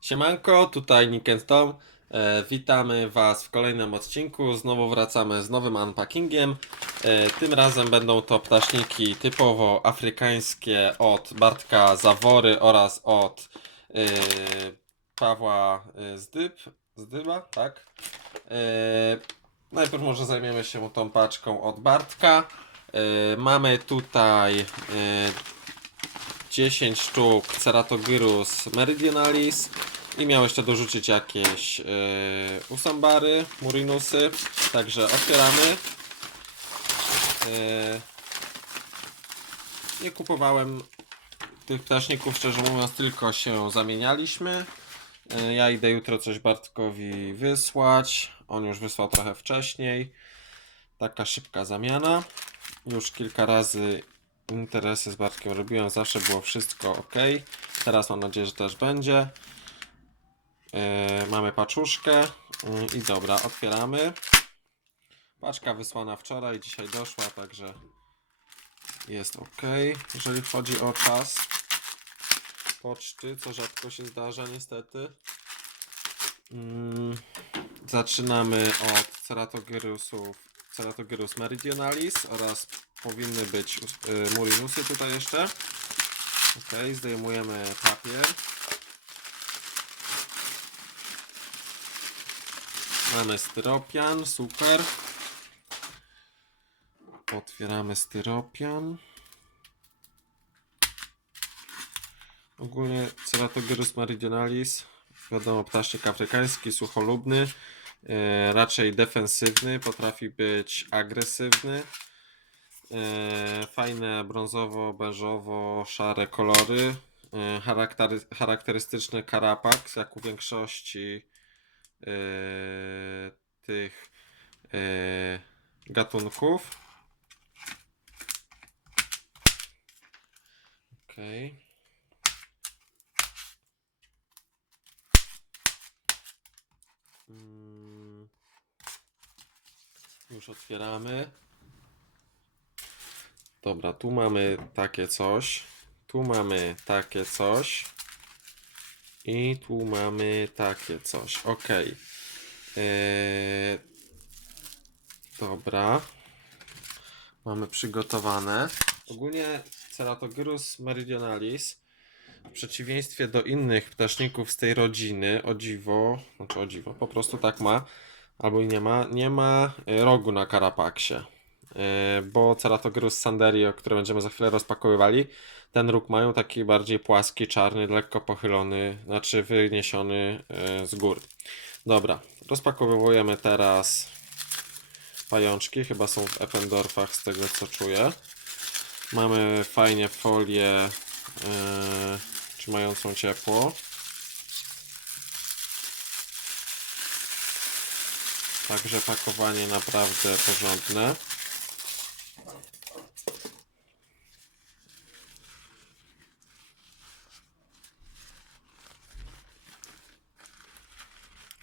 Siemanko, tutaj Nick and Tom. E, witamy Was w kolejnym odcinku. Znowu wracamy z nowym unpackingiem. E, tym razem będą to ptaszniki typowo afrykańskie od Bartka Zawory oraz od e, Pawła e, Zdyb. Zdyba, tak? E, najpierw może zajmiemy się tą paczką od Bartka. E, mamy tutaj e, 10 sztuk Ceratogyrus meridionalis i miał jeszcze dorzucić jakieś yy, usambary, murinusy, także otwieramy. Yy, nie kupowałem tych ptaszników, szczerze mówiąc, tylko się zamienialiśmy. Yy, ja idę jutro coś Bartkowi wysłać. On już wysłał trochę wcześniej. Taka szybka zamiana. Już kilka razy interesy z Bartkiem robiłem, zawsze było wszystko ok. Teraz mam nadzieję, że też będzie. Yy, mamy paczuszkę yy, i dobra, otwieramy. Paczka wysłana wczoraj, dzisiaj doszła, także jest ok, jeżeli chodzi o czas poczty, co rzadko się zdarza niestety. Mm, zaczynamy od Ceratogyrusów, Ceratogyrus meridionalis oraz powinny być y, murinusy tutaj jeszcze. Ok, zdejmujemy papier. Mamy styropian, super. Otwieramy styropian. Ogólnie Ceratogyrus meridionalis, wiadomo, ptasznik afrykański, sucholubny, raczej defensywny, potrafi być agresywny. E, fajne brązowo-beżowo-szare kolory. E, charaktery, charakterystyczny karapak, jak u większości e, tych e, gatunków. Okej. Mm. Już otwieramy. Dobra, tu mamy takie coś. Tu mamy takie coś. I tu mamy takie coś. Ok. Eee, dobra. Mamy przygotowane. Ogólnie Ceratogyrus meridionalis w przeciwieństwie do innych ptaszników z tej rodziny, o dziwo, znaczy o dziwo, po prostu tak ma, albo i nie ma, nie ma e, rogu na karapaksie. E, Bo Ceratogyrus sanderio, które będziemy za chwilę rozpakowywali, ten róg mają taki bardziej płaski, czarny, lekko pochylony, znaczy wyniesiony e, z góry. Dobra, rozpakowujemy teraz pajączki, chyba są w Eppendorfach z tego co czuję. Mamy fajnie folię e, trzymającą ciepło. Także pakowanie naprawdę porządne.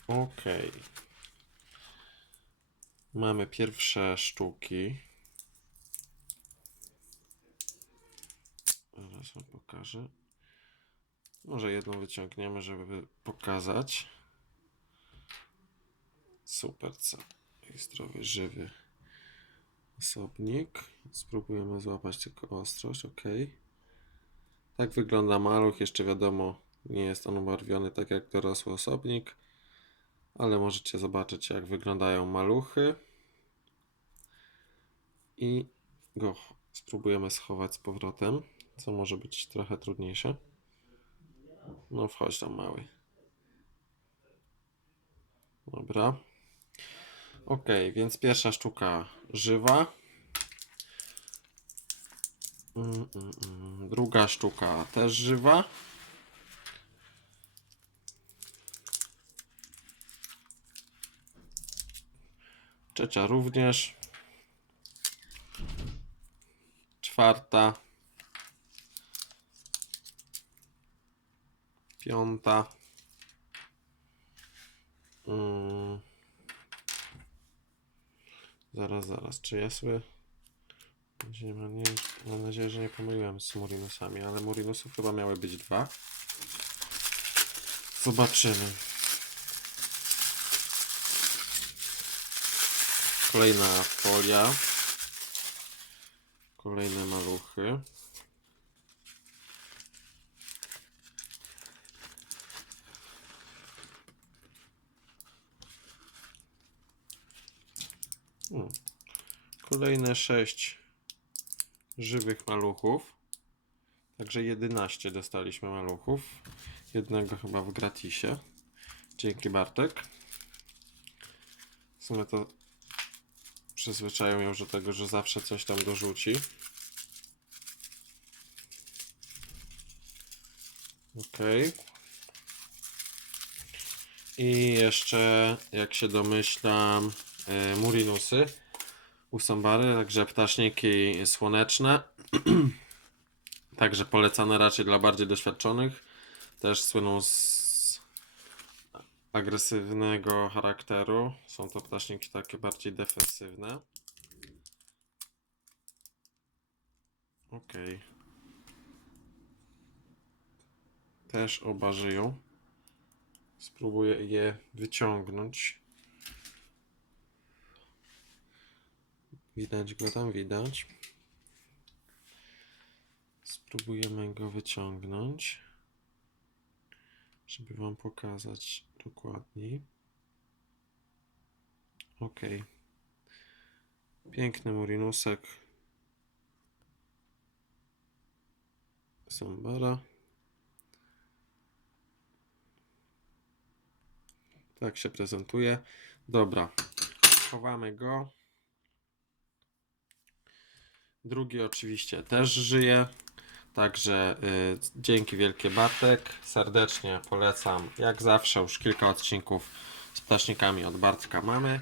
Ok. Mamy pierwsze sztuki. Zaraz wam pokażę. Może jedną wyciągniemy, żeby pokazać. Super, co? Zdrowy, żywy osobnik. Spróbujemy złapać tylko ostrość, ok. Tak wygląda maluch. Jeszcze wiadomo, nie jest on ubarwiony tak jak dorosły osobnik, ale możecie zobaczyć, jak wyglądają maluchy. I go spróbujemy schować z powrotem, co może być trochę trudniejsze. No, wchodź tam, mały. Dobra. Ok, więc pierwsza sztuka żywa. Mm, mm, mm. Druga sztuka też żywa. Trzecia również. Czwarta. Piąta. Mm. Zaraz, zaraz. Czy ja sobie... Nie, mam- nie, mam nadzieję, że nie pomyliłem z Murinusami, ale Murinusów chyba miały być dwa. Zobaczymy. Kolejna folia. Kolejne maluchy. Kolejne sześć żywych maluchów. Także 11 dostaliśmy maluchów. Jednego chyba w gratisie. Dzięki Bartek. W sumie to przyzwyczają już do tego, że zawsze coś tam dorzuci. Ok. I jeszcze, jak się domyślam, e, murinusy. Usambary, także ptaszniki słoneczne. Także polecane raczej dla bardziej doświadczonych. Też słyną z agresywnego charakteru. Są to ptaszniki takie bardziej defensywne. Ok. Też oba żyją. Spróbuję je wyciągnąć. Widać go tam, widać. Spróbujemy go wyciągnąć, żeby Wam pokazać dokładniej. Ok. Piękny murinusek. Sombara. Tak się prezentuje. Dobra. Chowamy go. Drugi oczywiście też żyje. Także y, dzięki wielkie Bartek. Serdecznie polecam. Jak zawsze już kilka odcinków z ptasznikami od Bartka mamy.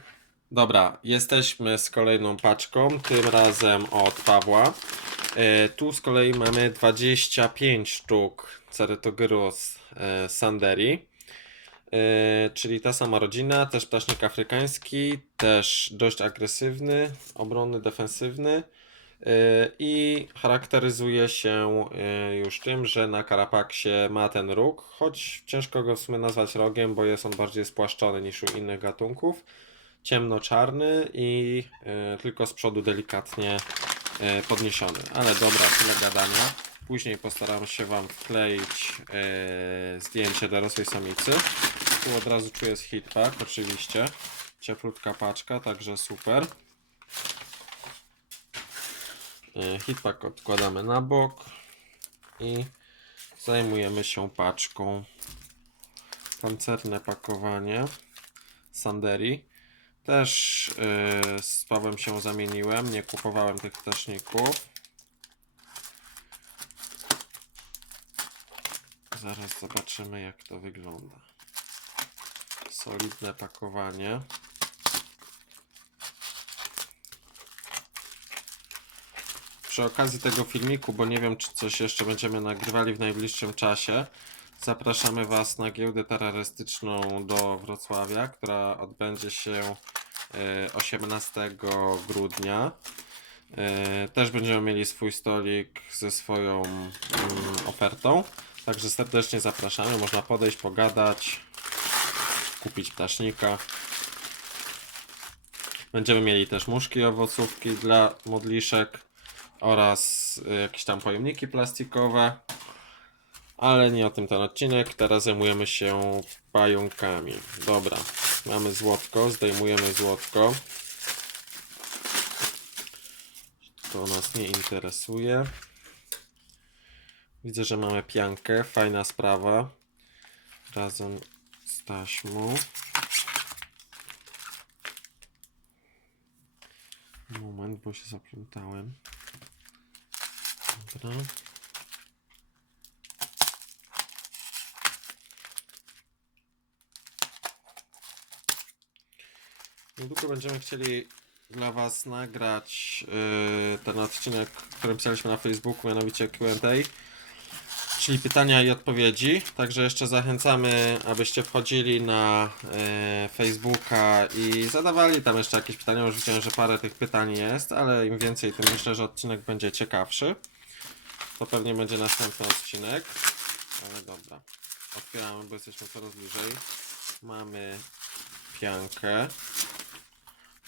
Dobra, jesteśmy z kolejną paczką, tym razem od Pawła. Y, tu z kolei mamy 25 sztuk Ceratogyrus y, sanderi. Y, czyli ta sama rodzina, też ptasznik afrykański, też dość agresywny, obronny, defensywny. Yy, i charakteryzuje się yy, już tym, że na Karapaksie ma ten róg, choć ciężko go w sumie nazwać rogiem, bo jest on bardziej spłaszczony niż u innych gatunków. Ciemno-czarny i yy, tylko z przodu delikatnie podniesiony. Ale dobra, tyle gadania. Później postaram się Wam wkleić zdjęcie dorosłej samicy. Tu od razu czuję z hitpack, oczywiście. Cieplutka paczka, także super. E, Hitpack odkładamy na bok i zajmujemy się paczką. Pancerne pakowanie Sanderi. Też yy, z Pawłem się zamieniłem, nie kupowałem tych ptaszników. Zaraz zobaczymy jak to wygląda. Solidne pakowanie. Przy okazji tego filmiku, bo nie wiem, czy coś jeszcze będziemy nagrywali w najbliższym czasie, zapraszamy Was na giełdę terrorystyczną do Wrocławia, która odbędzie się e, 18 grudnia. E, Też będziemy mieli swój stolik ze swoją mm, ofertą. Także serdecznie zapraszamy. Można podejść, pogadać, kupić ptasznika. Będziemy mieli też muszki owocówki dla modliszek oraz y, jakieś tam pojemniki plastikowe. Ale nie o tym ten odcinek. Teraz zajmujemy się pająkami. Dobra, mamy złotko, zdejmujemy złotko. To nas nie interesuje. Widzę, że mamy piankę, fajna sprawa. Razem z taśmą. Moment, bo się zaplątałem. Dobra. Niedługo będziemy chcieli dla Was nagrać yy, ten odcinek, który pisaliśmy na Facebooku, mianowicie Q&A, czyli pytania i odpowiedzi. Także jeszcze zachęcamy, abyście wchodzili na yy, Facebooka i zadawali tam jeszcze jakieś pytania. Już widziałem, że parę tych pytań jest, ale im więcej, tym myślę, że odcinek będzie ciekawszy. To pewnie będzie następny odcinek. Ale dobra. otwieramy, bo jesteśmy coraz bliżej. Mamy piankę.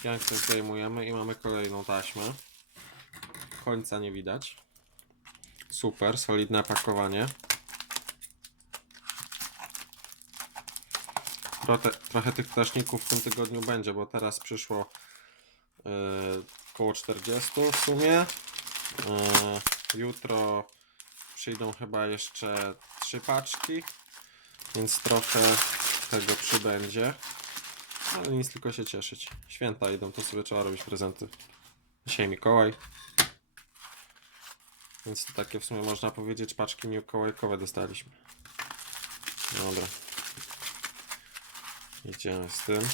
Piankę zdejmujemy i mamy kolejną taśmę. Końca nie widać. Super, solidne pakowanie. Trochę, trochę tych ptaszników w tym tygodniu będzie, bo teraz przyszło yy, około 40 w sumie. Yy, jutro przyjdą chyba jeszcze trzy paczki, więc trochę tego przybędzie. Ale nic, tylko się cieszyć. Święta idą, to sobie trzeba robić prezenty. Dzisiaj Mikołaj. Więc to takie w sumie można powiedzieć paczki mikołajkowe dostaliśmy. Dobra. Idziemy z tym.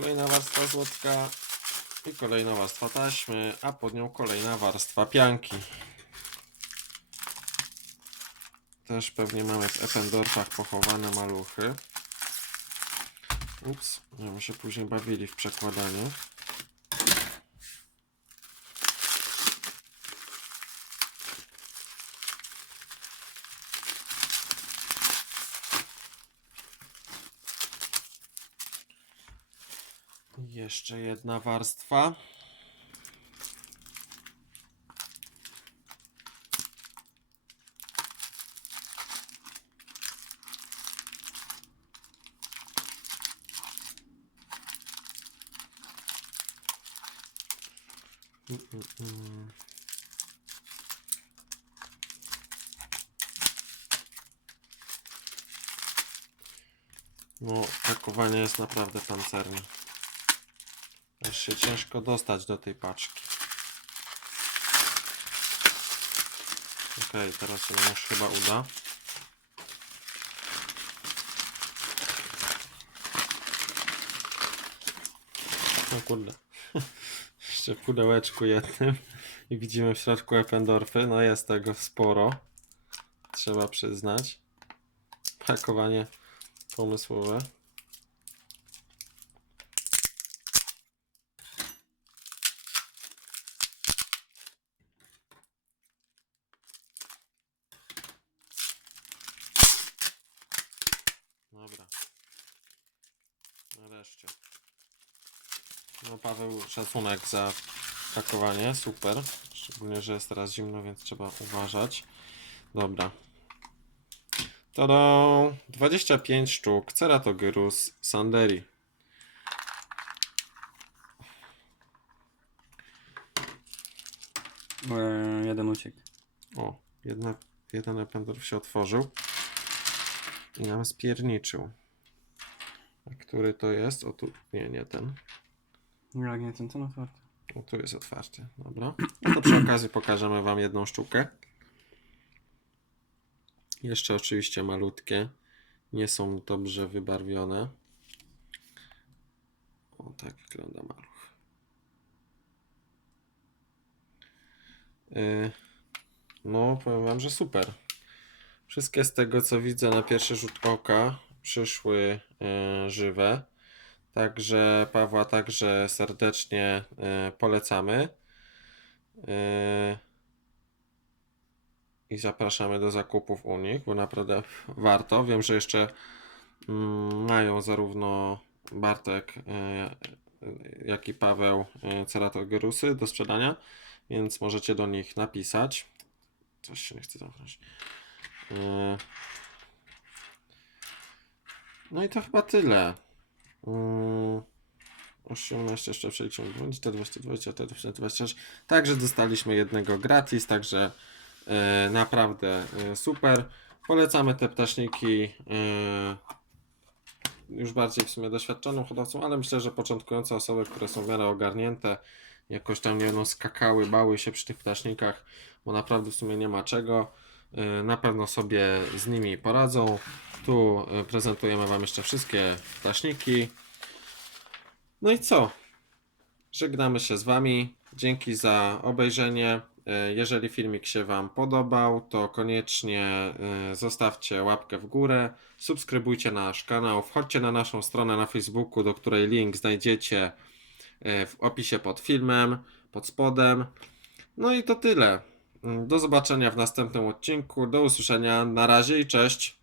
Kolejna warstwa złotka i kolejna warstwa taśmy, a pod nią kolejna warstwa pianki. Też pewnie mamy w Eppendorfach pochowane maluchy. Ups, będziemy się później bawili w przekładaniu. Jeszcze jedna warstwa. Mm, mm, mm. No, pakowanie jest naprawdę pancerne. Aż się ciężko dostać do tej paczki. Okej, teraz się nam już chyba uda. O kurde. Jeszcze pudełeczku jednym. I widzimy w środku Eppendorfy. No jest tego sporo. Trzeba przyznać. Pakowanie pomysłowe. Dobra. Nareszcie. No Paweł, szacunek za pakowanie, super. Szczególnie, że jest teraz zimno, więc trzeba uważać. Dobra. Tada! 25 sztuk Ceratogyrus sanderi. Eee, jeden uciekł. O, jedna, jeden Ependorf się otworzył i nam spierniczył. A który to jest? O tu, nie, nie ten. Nie ten, ten otwarty. O, tu jest otwarty, dobra. No to przy okazji pokażemy Wam jedną sztukę. Jeszcze oczywiście malutkie. Nie są dobrze wybarwione. O, tak wygląda maluch. Yy, no, powiem Wam, że super. Wszystkie z tego, co widzę na pierwszy rzut oka, przyszły yy, żywe. Także Pawła także serdecznie e, polecamy. E, I zapraszamy do zakupów u nich, bo naprawdę warto. Wiem, że jeszcze mm, mają zarówno Bartek, e, jak i Paweł Ceratogyrusy do sprzedania, więc możecie do nich napisać. Coś się nie chce zamknąć. No i to chyba tyle. Mm, 18 jeszcze przeliczymy 20, 20, 20, 20, 26. Także dostaliśmy jednego gratis, także e, naprawdę e, super. Polecamy te ptaszniki e, już bardziej w sumie doświadczonym hodowcom, ale myślę, że początkujące osoby, które są w miarę ogarnięte, jakoś tam nie będą skakały, bały się przy tych ptasznikach, bo naprawdę w sumie nie ma czego. E, Na pewno sobie z nimi poradzą. Tu e, prezentujemy Wam jeszcze wszystkie ptaszniki. No i co? Żegnamy się z Wami. Dzięki za obejrzenie. E, Jeżeli filmik się Wam podobał, to koniecznie zostawcie łapkę w górę, subskrybujcie nasz kanał, wchodźcie na naszą stronę na Facebooku, do której link znajdziecie w opisie pod filmem, pod spodem. No i to tyle. Mm, Do zobaczenia w następnym odcinku. Do usłyszenia. Na razie i cześć.